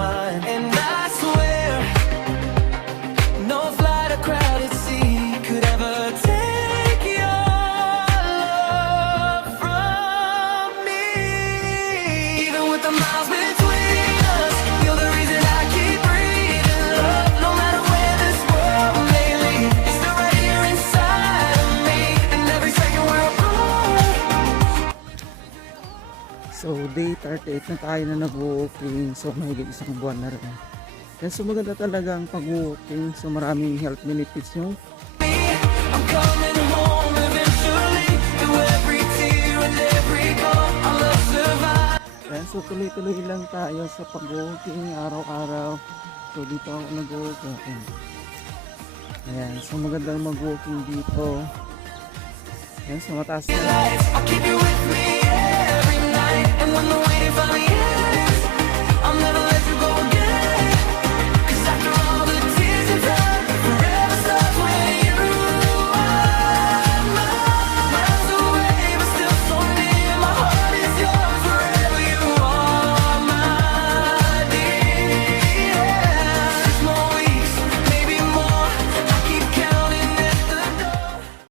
mind. And I swear, no flight or crowded sea could ever take your love from me. Even with the miles between us, you're the reason I keep breathing. Love, no matter where this world may lead, it's still right here inside of me. And every second we're apart. So day 38 na tayo na nag-walking. So mahigit isang buwan na rin. Kaya so maganda talaga ang pag-walking. So maraming health benefits yung I'm coming home eventually. Through every tear and every call, I'll love survive. Ayan, so tuloy-tuloy lang tayo sa pag-walking araw-araw. So dito ako nag-walking. Ayan, so magandang mag-walking dito. Ayan, so mataas na. I'll keep you with me every night. And when the waiting finally ends,